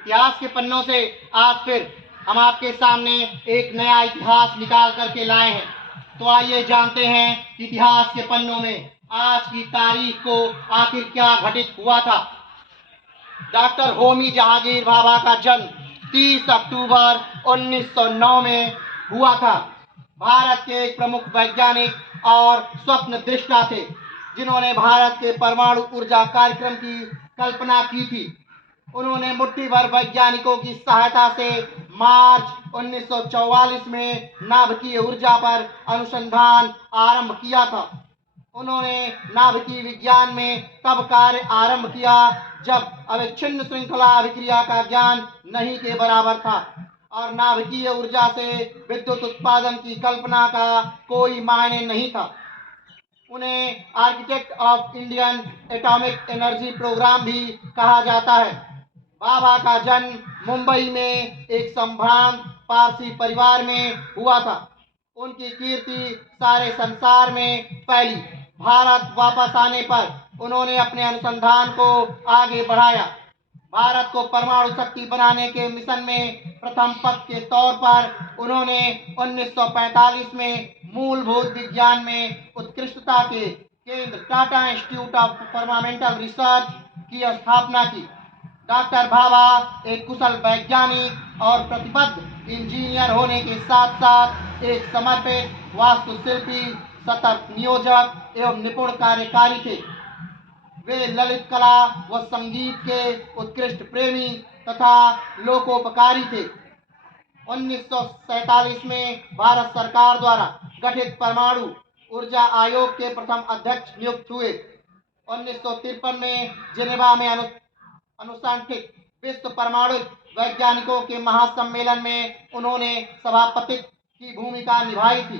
इतिहास के पन्नों से आज फिर हम आपके सामने एक नया इतिहास निकाल करके लाए हैं। तो आइए जानते हैं कि इतिहास के पन्नों में आज की तारीख को आखिर क्या घटित हुआ था। डॉक्टर होमी जहांगीर भाभा का जन्म 30 अक्टूबर 1909 में हुआ था। भारत के एक प्रमुख वैज्ञानिक और स्वप्न दृष्टा थे, जिन्होंने भारत के परमाणु ऊर्जा कार्यक्रम की कल्पना की थी। उन्होंने मुट्ठी भर वैज्ञानिकों की सहायता से मार्च 1944 में नाभिकीय ऊर्जा पर अनुसंधान आरंभ किया था। उन्होंने नाभिकीय विज्ञान में तब कार्य आरंभ किया जब अविच्छिन्न श्रृंखला अभिक्रिया का ज्ञान नहीं के बराबर था और नाभिकीय ऊर्जा से विद्युत उत्पादन की कल्पना का कोई मायने नहीं था। उन्हें architect of Indian atomic energy programme भी कहा जाता है। भाभा का जन्म मुंबई में एक संभ्रांत पारसी परिवार में हुआ था। उनकी कीर्ति सारे संसार में फैली। भारत वापस आने पर उन्होंने अपने अनुसंधान को आगे बढ़ाया। भारत को परमाणु शक्ति बनाने के मिशन में प्रथम पद के तौर पर उन्होंने 1945 में मूलभूत विज्ञान में उत्कृष्टता के केंद्र Tata institute of fundamental research की स्थापना की। डॉक्टर भाभा एक कुशल वैज्ञानिक और प्रतिबद्ध इंजीनियर होने के साथ साथ एक समर्पित वास्तुशिल्पी, सतर्क नियोजक एवं निपुण कार्यकारी थे। वे ललित कला व संगीत के उत्कृष्ट प्रेमी तथा लोकोपकारी थे। 1947 में भारत सरकार द्वारा गठित परमाणु ऊर्जा आयोग के प्रथम अध्यक्ष नियुक्त हुए। 1953 में जिनेवा में अनुशांतिक विश्व परमाणु वैज्ञानिकों के महासम्मेलन में उन्होंने सभापति की भूमिका निभाई थी।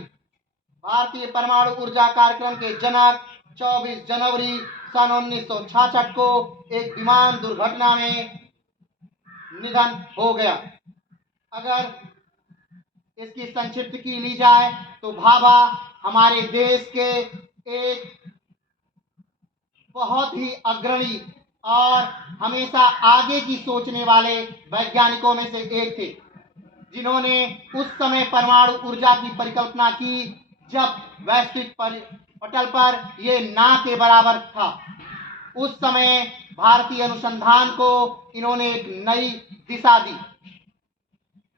भारतीय परमाणु ऊर्जा कार्यक्रम के जनक 24 जनवरी सन 1966 को एक विमान दुर्घटना में निधन हो गया। अगर इसकी संक्षिप्त की ली जाए तो भाभा हमारे देश के एक बहुत ही अग्रणी और हमेशा आगे की सोचने वाले वैज्ञानिकों में से एक थे, जिन्होंने उस समय परमाणु ऊर्जा की परिकल्पना की जब वैश्विक पटल पर यह ना के बराबर था। उस समय भारतीय अनुसंधान को इन्होंने एक नई दिशा दी।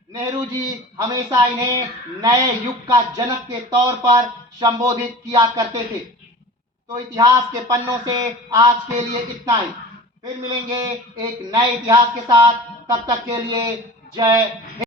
नेहरू जी हमेशा इन्हें नए युग का जनक के तौर पर संबोधित किया करते थे। तो इतिहास के पन्नों से आज के लिए इतना ही। फिर मिलेंगे एक नए इतिहास के साथ। तब तक के लिए जय हिंद।